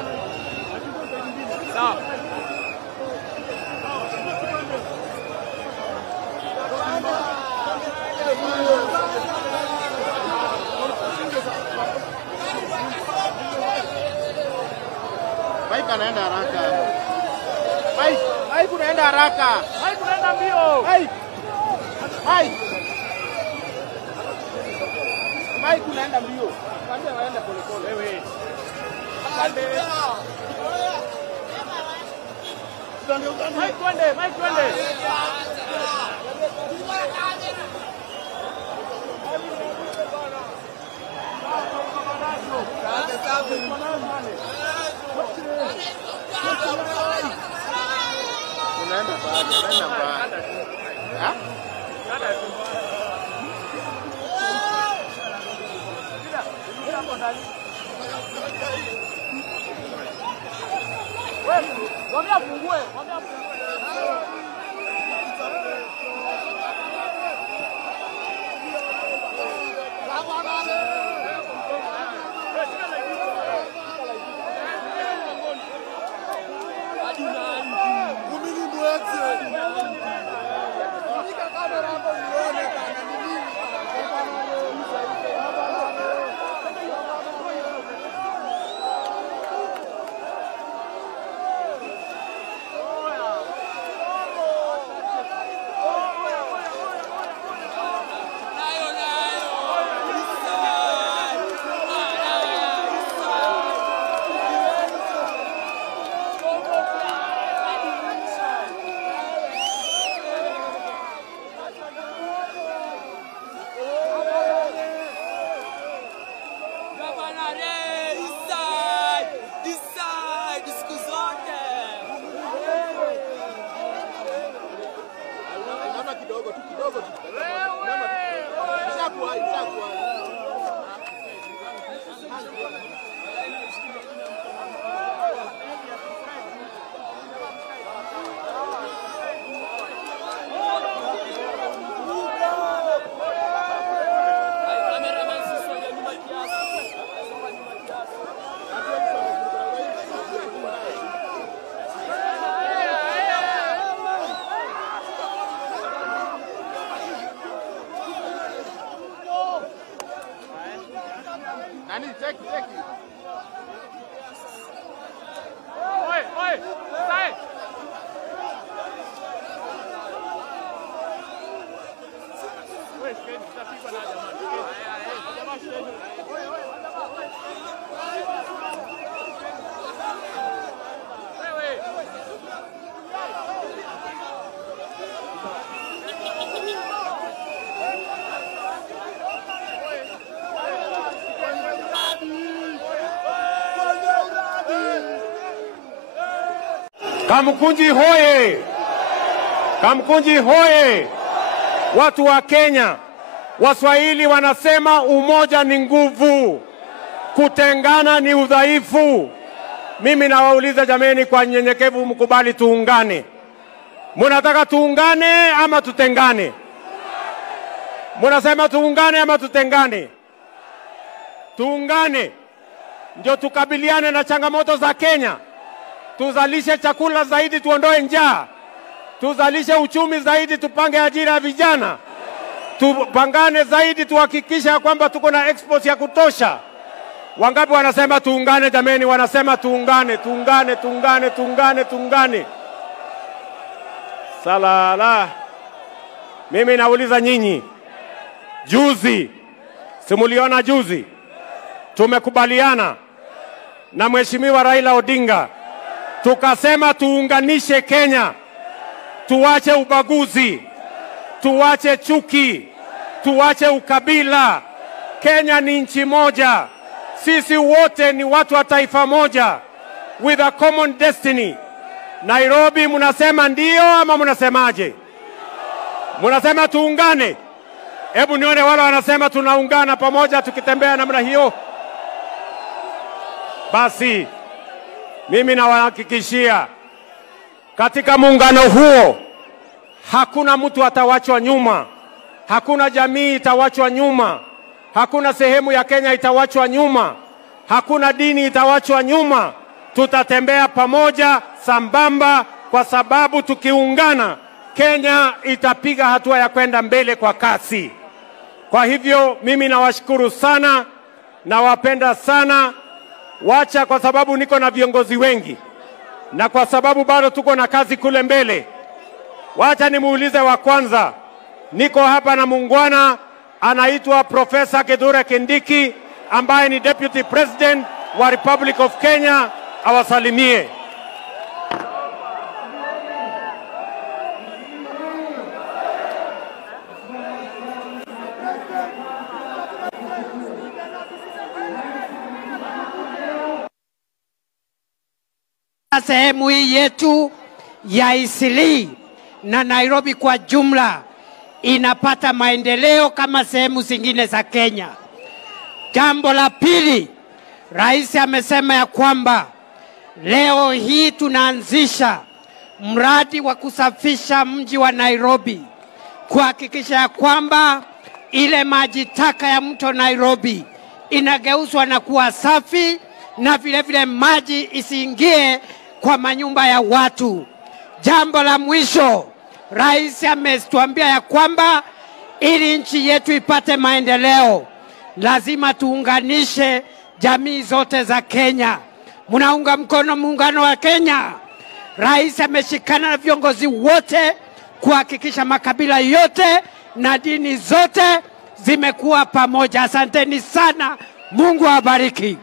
Haya. Sawa. Mike anaenda haraka. Mike unaenda haraka. Mike unaenda mbio. Mike unaenda mbio. Kaambia waende pole pole. Wewe. Mike twende. Unaenda mbali. Ha? Mwambie afungue. Nani cheki. Oi. Sai. Wewe skate tutapigwa na jamaa. Jamaa shule. Kamkunji hoye! Kamkunji hoye! Watu wa Kenya, Waswahili wanasema umoja ni nguvu, kutengana ni udhaifu. Mimi nawauliza jameni, kwa nyenyekevu mkubali tuungane. Munataka tuungane ama tutengane? Munasema tuungane ama tutengane? Tuungane ndio tukabiliane na changamoto za Kenya. Tuzalishe chakula zaidi, tuondoe njaa. Tuzalishe uchumi zaidi, tupange ajira ya vijana. Tupangane zaidi, tuhakikisha kwamba tuko na export ya kutosha. Wangapi wanasema tuungane jameni? Wanasema tuungane. Salala. Mimi nauliza nyinyi, juzi, simuliona juzi, tumekubaliana na Mheshimiwa Raila Odinga, tukasema tuunganishe Kenya, tuache ubaguzi, tuache chuki, tuache ukabila. Kenya ni nchi moja, sisi wote ni watu wa taifa moja, with a common destiny. Nairobi, munasema ndio ama munasemaje? Munasema tuungane? Hebu nione wale wanasema tunaungana pamoja tukitembea namna hiyo. Basi mimi nawahakikishia katika muungano huo hakuna mtu atawachwa nyuma, hakuna jamii itawachwa nyuma, hakuna sehemu ya Kenya itawachwa nyuma, hakuna dini itawachwa nyuma. tutatembea pamoja sambamba, kwa sababu tukiungana Kenya itapiga hatua ya kwenda mbele kwa kasi. Kwa hivyo mimi nawashukuru sana, nawapenda sana. Wacha, kwa sababu niko na viongozi wengi na kwa sababu bado tuko na kazi kule mbele, wacha nimuulize wa kwanza. Niko hapa na muungwana anaitwa Profesa Kithure Kindiki ambaye ni Deputy President wa Republic of Kenya, awasalimie. Sehemu hii yetu ya Eastleigh na Nairobi kwa jumla inapata maendeleo kama sehemu zingine za Kenya. Jambo la pili, Rais amesema ya kwamba leo hii tunaanzisha mradi wa kusafisha mji wa Nairobi, kuhakikisha ya kwamba ile maji taka ya mto Nairobi inageuzwa na kuwa safi, na vile vile maji isiingie kwa manyumba ya watu. Jambo la mwisho, Rais ametuambia ya kwamba ili nchi yetu ipate maendeleo lazima tuunganishe jamii zote za Kenya. Munaunga mkono muungano wa Kenya? Rais ameshikana na viongozi wote kuhakikisha makabila yote na dini zote zimekuwa pamoja. Asanteni sana, Mungu awabariki.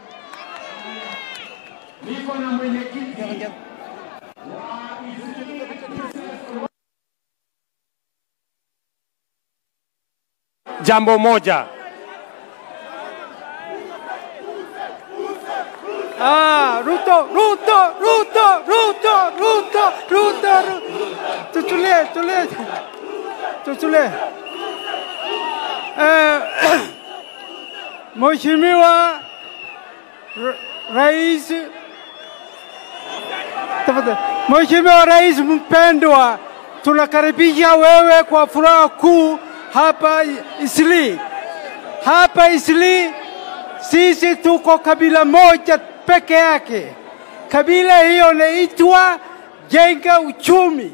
Jambo moja. Ruto. Tutulie. Mheshimiwa Rais, Mheshimiwa Rais mpendwa, tunakaribisha wewe kwa furaha kuu hapa Eastleigh. Hapa Eastleigh sisi tuko kabila moja peke yake. Kabila hiyo inaitwa Jenga Uchumi.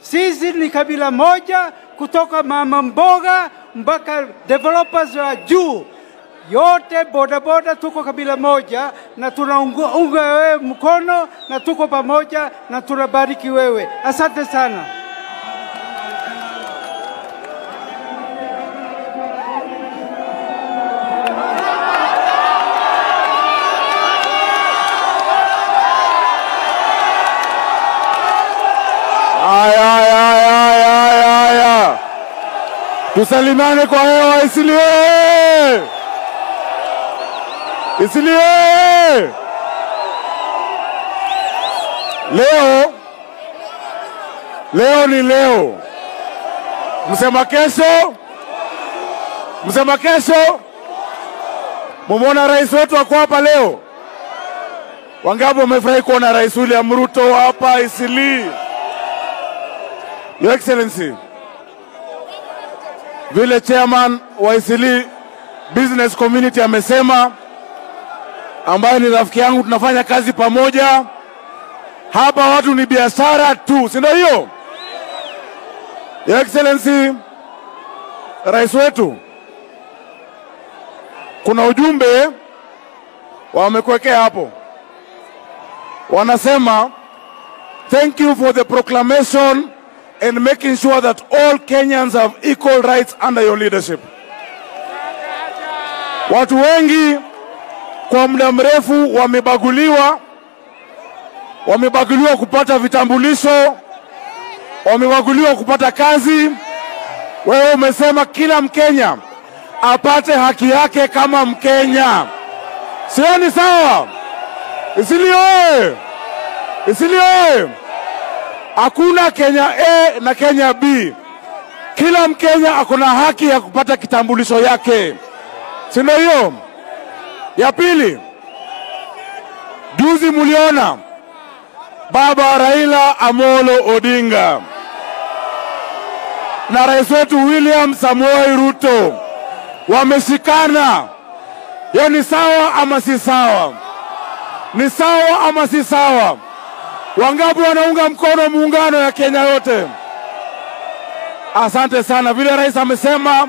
Sisi ni kabila moja, kutoka mama mboga mpaka developers wa juu. Yote bodaboda tuko kabila moja, na tunaunga wewe mkono, na tuko pamoja, na tunabariki wewe. Asante sana. Aya. Tusalimane kwa hewa. Eastleigh! Eastleigh! Leo ni leo. Msema kesho. Mumeona rais wetu ako hapa leo? Wangapi wamefurahi kuona Rais William Ruto hapa Eastleigh? Your Excellency, vile chairman wa Eastleigh Business Community amesema, ambaye ni rafiki yangu, tunafanya kazi pamoja. Hapa watu ni biashara tu, si ndio hiyo? Your Excellency, rais wetu, kuna ujumbe wamekuwekea hapo. Wanasema, thank you for the proclamation and making sure that all Kenyans have equal rights under your leadership. Watu wengi kwa muda mrefu wamebaguliwa kupata vitambulisho, wamebaguliwa kupata kazi. Wewe umesema kila Mkenya apate haki yake kama Mkenya. Sio ni sawa? Eastleigh! Hakuna Kenya A na Kenya B. Kila Mkenya akona haki ya kupata kitambulisho yake. Si ndio hiyo? Ya pili, juzi muliona Baba Raila Amolo Odinga na rais wetu William Samoei Ruto wameshikana. Hiyo ni sawa ama si sawa? Ni sawa ama si sawa? Wangapi wanaunga mkono muungano ya Kenya yote? Asante sana. Vile rais amesema,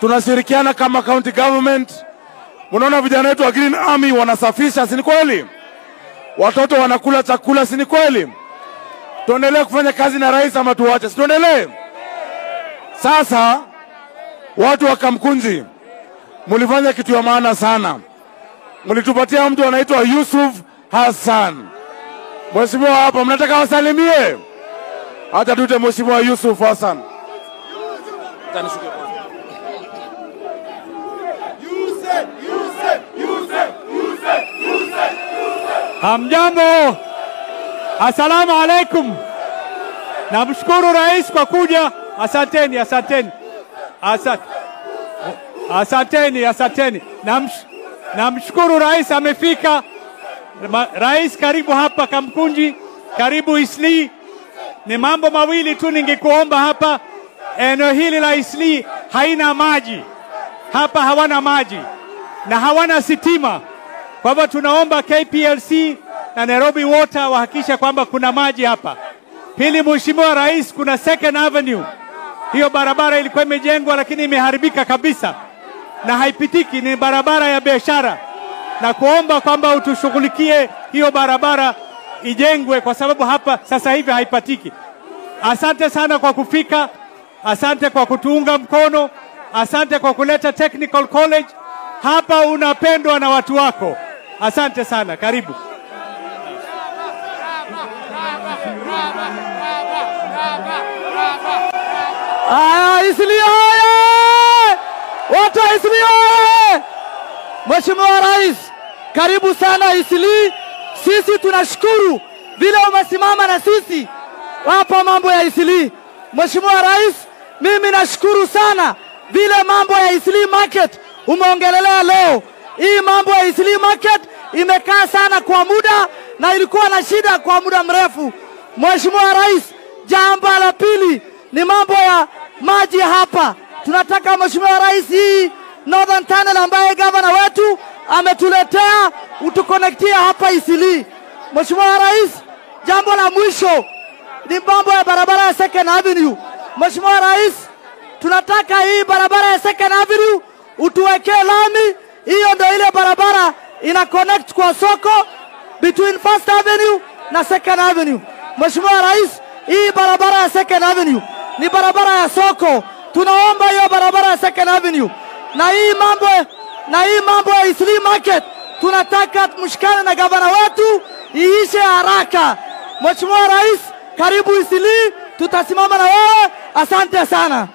tunashirikiana kama county government. Munaona vijana wetu wa Green Army wanasafisha, si ni kweli? Watoto wanakula chakula, si ni kweli? Tuendelee kufanya kazi na rais ama tuache? Tuendelee. Sasa watu wa Kamkunji, mulifanya kitu ya maana sana. Mulitupatia mtu anaitwa Yusuf Hassan. Mheshimiwa hapa, mnataka wasalimie? Hata tuite Mheshimiwa Yusuf Hassan. Hamjambo, assalamu alaikum. Namshukuru rais kwa kuja. Asanteni, asanteni, asanteni. Namshukuru rais amefika. Rais, karibu hapa Kamkunji, karibu Eastleigh. Ni mambo mawili tu ningekuomba hapa. Eneo hili la Eastleigh haina maji. Hapa hawana maji na hawana sitima. Kwa hivyo tunaomba KPLC na Nairobi Water wahakikisha kwamba kuna maji hapa. Pili, Mheshimiwa Rais, kuna Second Avenue. Hiyo barabara ilikuwa imejengwa lakini imeharibika kabisa na haipitiki, ni barabara ya biashara. Na kuomba kwamba utushughulikie hiyo barabara ijengwe kwa sababu hapa sasa hivi haipatiki. Asante sana kwa kufika. Asante kwa kutuunga mkono. Asante kwa kuleta Technical College. Hapa unapendwa na watu wako. Asante sana. Karibu. Eastleigh hoye! Watu wa Eastleigh hoye! Mheshimiwa Rais, karibu sana Eastleigh. Sisi tunashukuru vile umesimama na sisi hapa mambo ya Eastleigh. Mheshimiwa Rais, mimi nashukuru sana vile mambo ya Eastleigh Market umeongelelea leo. Hii mambo ya Eastleigh Market imekaa sana kwa muda na ilikuwa na shida kwa muda mrefu. Mheshimiwa Rais, jambo la pili ni mambo ya maji hapa. Tunataka Mheshimiwa Rais, hii Northern Tunnel ambaye gavana wetu ametuletea utukonektia hapa Eastleigh. Mheshimiwa Rais, jambo la mwisho ni mambo ya barabara ya Second Avenue. Mheshimiwa Rais, tunataka hii barabara ya Second Avenue utuwekee lami. Hiyo ndio ile barabara ina connect kwa soko between First Avenue na Second Avenue. Mheshimiwa Rais, hii barabara ya Second Avenue ni barabara ya soko. Tunaomba hiyo barabara ya Second Avenue. Na hii mambo ya Eastleigh Market tunataka mshikane na gavana wetu iishe haraka. Mheshimiwa Rais, karibu Eastleigh, tutasimama na wewe. Asante sana.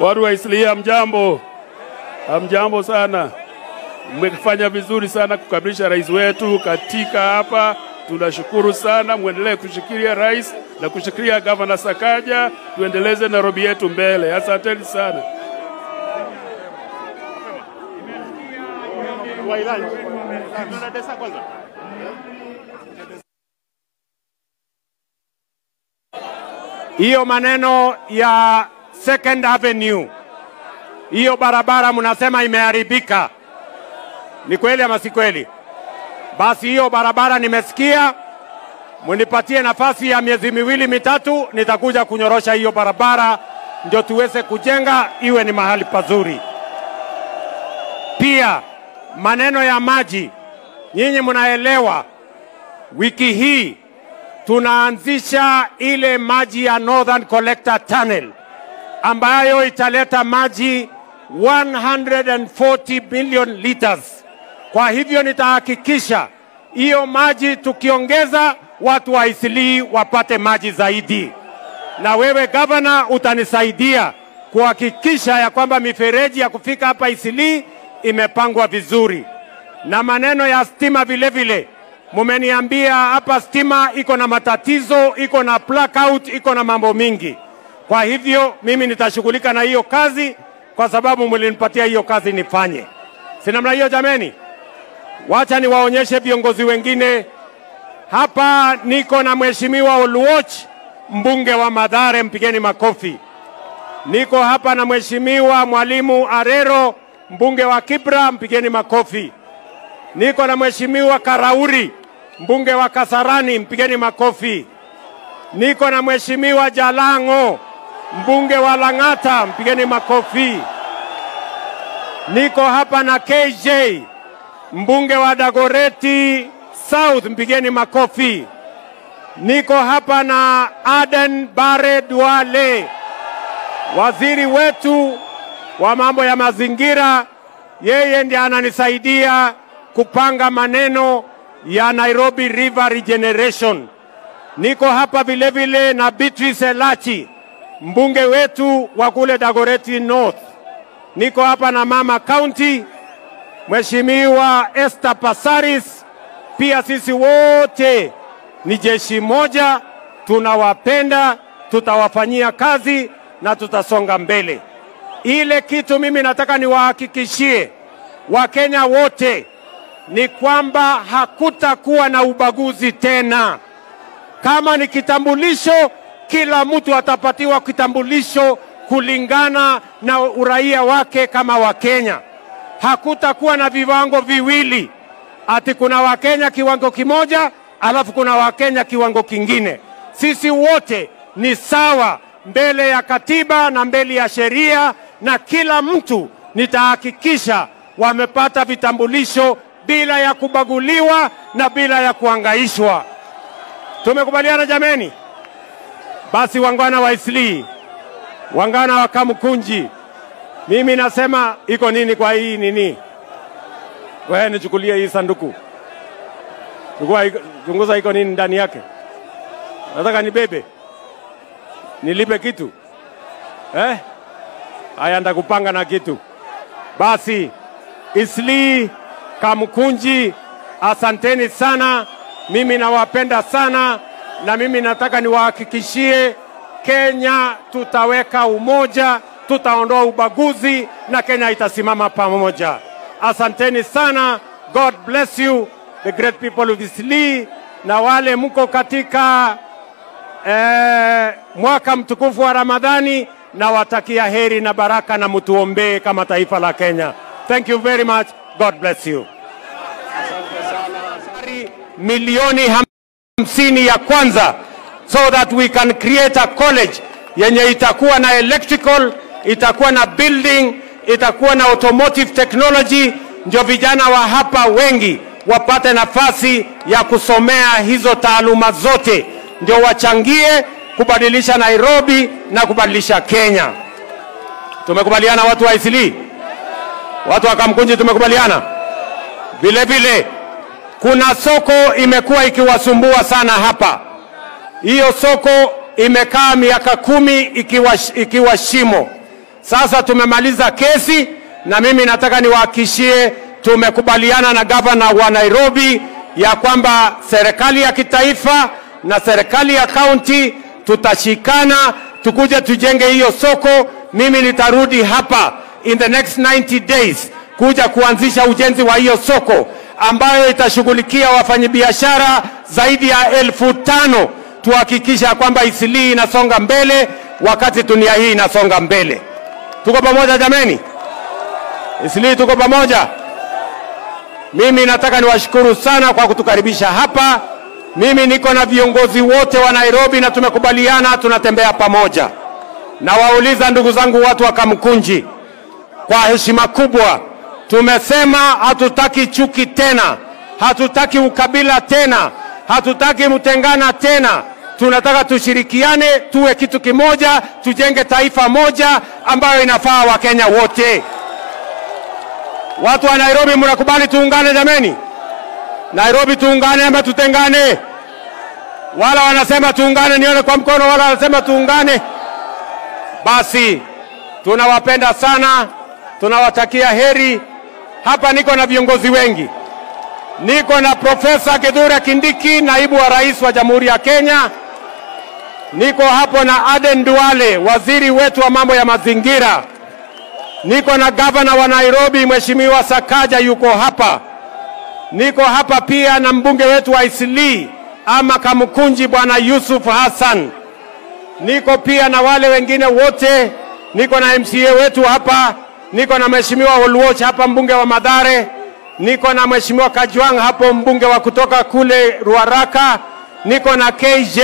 Watu wa Eastleigh, hamjambo? Hamjambo sana. Mmefanya vizuri sana kukamilisha rais wetu katika hapa. Tunashukuru sana, muendelee kushikilia rais na kushikilia Governor Sakaja, tuendeleze Nairobi yetu mbele. Asanteni sana. Hiyo maneno ya Second Avenue, hiyo barabara mnasema imeharibika, ni kweli ama si kweli? Basi hiyo barabara nimesikia, munipatie nafasi ya miezi miwili mitatu, nitakuja kunyorosha hiyo barabara ndio tuweze kujenga iwe ni mahali pazuri. Pia maneno ya maji, nyinyi mnaelewa, wiki hii tunaanzisha ile maji ya Northern Collector Tunnel ambayo italeta maji 140 million liters. Kwa hivyo nitahakikisha hiyo maji tukiongeza, watu wa Eastleigh wapate maji zaidi. Na wewe gavana utanisaidia kuhakikisha ya kwamba mifereji ya kufika hapa Eastleigh imepangwa vizuri. Na maneno ya stima vile vile, mumeniambia hapa stima iko na matatizo, iko na blackout, iko na mambo mingi. Kwa hivyo mimi nitashughulika na hiyo kazi kwa sababu mlinipatia hiyo kazi nifanye. Si namna hiyo jameni? Wacha niwaonyeshe viongozi wengine Hapa niko na Mheshimiwa Oluoch, mbunge wa Mathare, mpigeni makofi. Niko hapa na Mheshimiwa Mwalimu Arero, mbunge wa Kibra, mpigeni makofi. Niko na Mheshimiwa Karauri, mbunge wa Kasarani, mpigeni makofi. Niko na Mheshimiwa Jalango, mbunge wa Lang'ata, mpigeni makofi. Niko hapa na KJ, mbunge wa Dagoreti South, mpigeni makofi. Niko hapa na Aden Bare Duale, waziri wetu wa mambo ya mazingira. Yeye ndiye ananisaidia kupanga maneno ya Nairobi River Regeneration. Niko hapa vile vile na Beatrice Elachi, mbunge wetu wa kule Dagoreti North. Niko hapa na Mama County, Mheshimiwa Esther Pasaris. Pia sisi wote ni jeshi moja, tunawapenda, tutawafanyia kazi na tutasonga mbele. Ile kitu mimi nataka niwahakikishie Wakenya wote ni kwamba hakutakuwa na ubaguzi tena. Kama ni kitambulisho, kila mtu atapatiwa kitambulisho kulingana na uraia wake kama Wakenya. Hakutakuwa na viwango viwili, ati kuna Wakenya kiwango kimoja alafu kuna Wakenya kiwango kingine. Sisi wote ni sawa mbele ya katiba na mbele ya sheria, na kila mtu nitahakikisha wamepata vitambulisho bila ya kubaguliwa na bila ya kuangaishwa. Tumekubaliana jameni? Basi wangwana wa Eastleigh, wangwana wa Kamkunji, mimi nasema iko nini kwa hii nini? Wewe nichukulie hii sanduku. Chunguza iko nini ndani yake. Nataka nibebe. Nilipe kitu. Haya ndakupanga na kitu. Basi Eastleigh, Kamkunji, asanteni sana. Mimi nawapenda sana, na mimi nataka niwahakikishie Kenya tutaweka umoja, tutaondoa ubaguzi na Kenya itasimama pamoja. Asanteni sana. God bless you, the great people of Eastleigh. Na wale mko katika mwaka mtukufu wa Ramadhani, na watakia heri na baraka, na mtuombee kama taifa la Kenya. Thank you very much. God bless you. Milioni 50 ya kwanza, so that we can create a college yenye itakuwa na electrical, itakuwa na building, itakuwa na automotive technology, ndio vijana wa hapa wengi wapate nafasi ya kusomea hizo taaluma zote, ndio wachangie kubadilisha Nairobi na kubadilisha Kenya. Tumekubaliana watu wa Eastleigh? Watu wa Kamkunji tumekubaliana? Vile vile kuna soko imekuwa ikiwasumbua sana hapa. Hiyo soko imekaa miaka 10 ikiwa shimo. Sasa tumemaliza kesi, na mimi nataka niwahakikishie tumekubaliana na gavana wa Nairobi ya kwamba serikali ya kitaifa na serikali ya county tutashikana tukuje tujenge hiyo soko. Mimi nitarudi hapa in the next 90 days kuja kuanzisha ujenzi wa hiyo soko ambayo itashughulikia wafanyabiashara zaidi ya 5,000. Tuhakikisha kwamba Eastleigh inasonga mbele wakati dunia hii inasonga mbele. Tuko pamoja jameni? Eastleigh tuko pamoja? Mimi nataka niwashukuru sana kwa kutukaribisha hapa. Mimi niko na viongozi wote wa Nairobi na tumekubaliana tunatembea pamoja. Na wauliza ndugu zangu watu wa Kamkunji, kwa heshima kubwa, tumesema hatutaki chuki tena, hatutaki ukabila tena, hatutaki mtengana tena. Tunataka tushirikiane, tuwe kitu kimoja, tujenge taifa moja ambayo inafaa Wakenya wote. Watu wa Nairobi mnakubali tuungane jameni? Nairobi tuungane ama tutengane? Wala wanasema tuungane, nione kwa mkono. Wala wanasema tuungane. Basi tunawapenda sana, tunawatakia heri. Hapa niko na viongozi wengi. Niko na Profesa Kithure Kindiki, naibu wa rais wa Jamhuri ya Kenya. Niko hapo na Aden Duale, waziri wetu wa mambo ya mazingira. Niko na gavana wa Nairobi, Mheshimiwa Sakaja yuko hapa. Niko hapa pia na mbunge wetu wa Eastleigh, ama Kamkunji Bwana Yusuf Hassan. Niko pia na wale wengine wote, niko na MCA wetu hapa, niko na Mheshimiwa Oluoch hapa, mbunge wa Mathare, niko na Mheshimiwa Kajwang hapo, mbunge wa kutoka kule Ruaraka, niko na KJ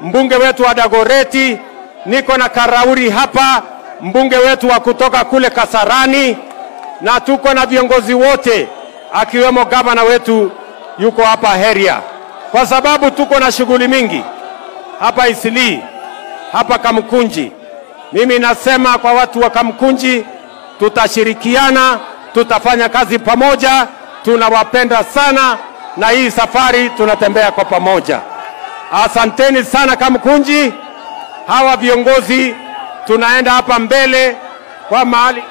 mbunge wetu wa Dagoreti, niko na Karauri hapa, mbunge wetu wa kutoka kule Kasarani, na tuko na viongozi wote akiwemo gavana wetu yuko hapa Heria, kwa sababu tuko na shughuli mingi hapa Eastleigh, hapa Kamkunji. Mimi nasema kwa watu wa Kamkunji, tutashirikiana, tutafanya kazi pamoja, tunawapenda sana, na hii safari tunatembea kwa pamoja. Asanteni sana Kamkunji. Hawa viongozi tunaenda hapa mbele kwa mahali.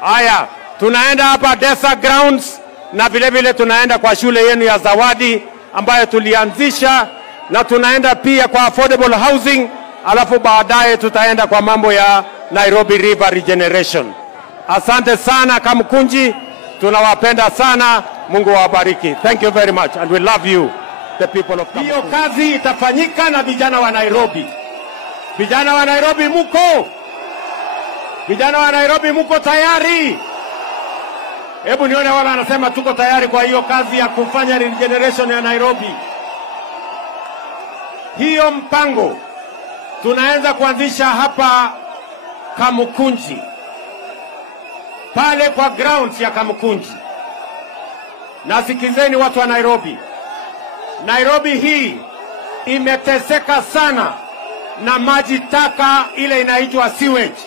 Haya, tunaenda hapa Desa Grounds, na vile vile tunaenda kwa shule yenu ya Zawadi ambayo tulianzisha, na tunaenda pia kwa affordable housing, alafu baadaye tutaenda kwa mambo ya Nairobi River Regeneration. Asante sana Kamkunji, tunawapenda sana. Mungu awabariki. Thank you very much and we love you, the people of Kamkunji. Hiyo kazi itafanyika na vijana wa Nairobi. Vijana wa Nairobi muko? Vijana wa Nairobi muko tayari? Hebu nione wale wanasema tuko tayari kwa hiyo kazi ya kufanya regeneration ya Nairobi. Hiyo mpango tunaanza kuanzisha hapa Kamkunji, pale kwa grounds ya Kamkunji. Na sikizeni watu wa Nairobi, Nairobi hii imeteseka sana na maji taka ile inaitwa sewage.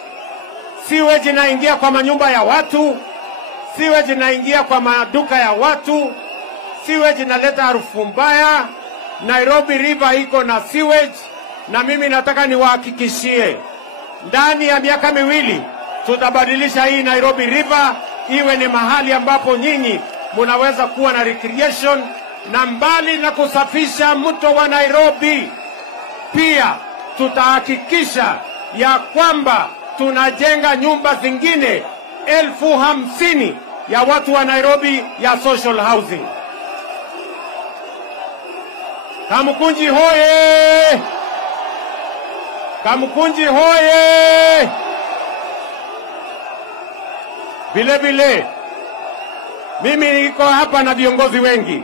Sewage inaingia kwa manyumba ya watu, sewage inaingia kwa maduka ya watu, sewage inaleta harufu mbaya. Nairobi River iko na sewage, na mimi nataka niwahakikishie ndani ya miaka miwili tutabadilisha hii Nairobi River iwe ni mahali ambapo nyinyi munaweza kuwa na recreation, na mbali na kusafisha mto wa Nairobi, pia tutahakikisha ya kwamba tunajenga nyumba zingine 50,000 ya watu wa Nairobi ya social housing. Kamkunji hoye! Kamkunji hoye! Vile vile mimi niko hapa na viongozi wengi.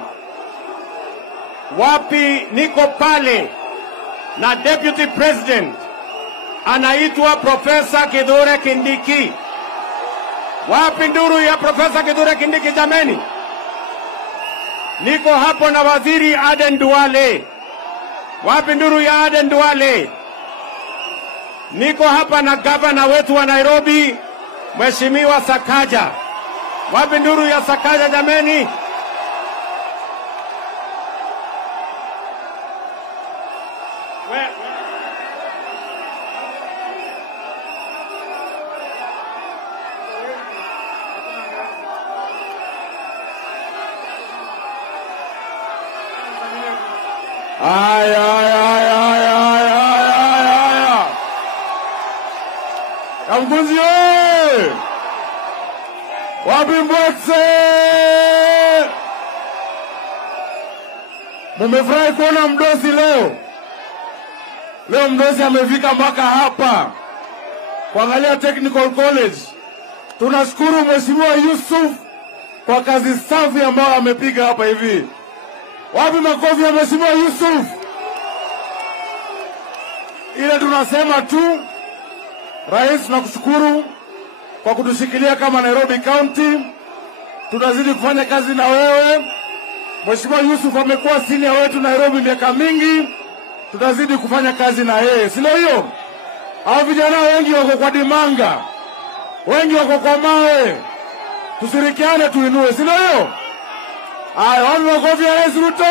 Wapi? Niko pale na Deputy President anaitwa Profesa Kithure Kindiki. Wapi nduru ya Profesa Kithure Kindiki jameni? Niko hapo na Waziri Aden Duale. Wapi nduru ya Aden Duale? Niko hapa na gavana wetu wa Nairobi, Mheshimiwa Sakaja. Wapi nduru ya Sakaja jameni? Kamkunji oye! Wapi Mbwekse? Mumefurahi kuona mdosi leo? Leo mdosi amefika mpaka hapa kuangalia Technical College. Tunashukuru Mheshimiwa Yusuf kwa kazi safi ambayo amepiga hapa hivi. Wapi makofi ya Mheshimiwa Yusuf? Ile tunasema tu, Rais, tunakushukuru kwa kutushikilia kama Nairobi County. Tutazidi kufanya kazi na wewe. Mheshimiwa Yusuf amekuwa senior wetu Nairobi miaka mingi. Tutazidi kufanya kazi na yeye. Sio hiyo? Hao vijana wengi wako kwa dimanga, wengi wako kwa mawe. Tushirikiane tuinue, sio hiyo? Haya, wapi makofi ya Rais Ruto?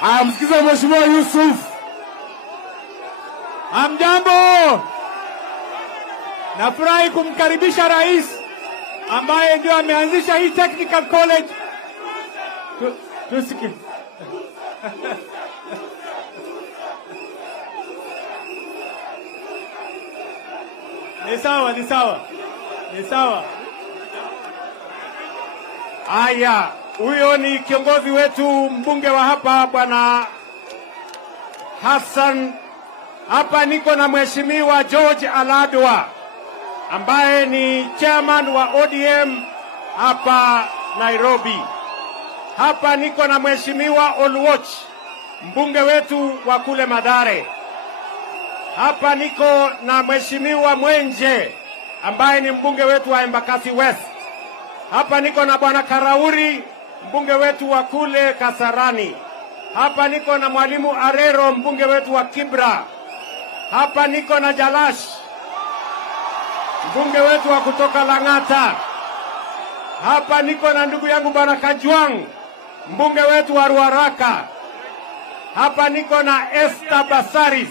Haya, msikize Mheshimiwa Yusuf. Hamjambo. Nafurahi kumkaribisha rais ambaye ndio ameanzisha hii Technical College. Tusikie. Ni sawa. Haya, huyo ni kiongozi wetu mbunge wa hapa Bwana Hassan. Hapa niko na Mheshimiwa George Aladwa ambaye ni chairman wa ODM hapa Nairobi. Hapa niko na Mheshimiwa Oluoch, mbunge wetu wa kule Mathare. Hapa niko na Mheshimiwa Mwenje ambaye ni mbunge wetu wa Embakasi West. Hapa niko na Bwana Karauri, mbunge wetu wa kule Kasarani. Hapa niko na Mwalimu Arero, mbunge wetu wa Kibra. Hapa niko na Jalash, mbunge wetu wa kutoka Lang'ata. Hapa niko na ndugu yangu Bwana Kajwang, mbunge wetu wa Ruaraka. Hapa niko na Esther Basaris,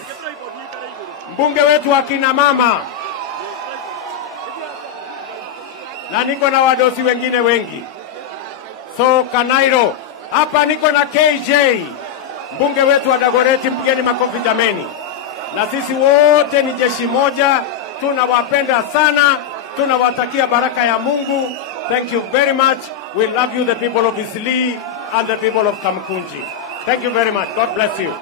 mbunge wetu wa kina mama. Na niko na wadosi wengine wengi. So Kanairo. Hapa niko na KJ, mbunge wetu wa Dagoreti. Mpigeni makofi jameni. Na sisi wote ni jeshi moja, tunawapenda sana, tunawatakia baraka ya Mungu. Thank you very much. We love you, the people of Isli and the people of Kamkunji. Thank you very much. God bless you.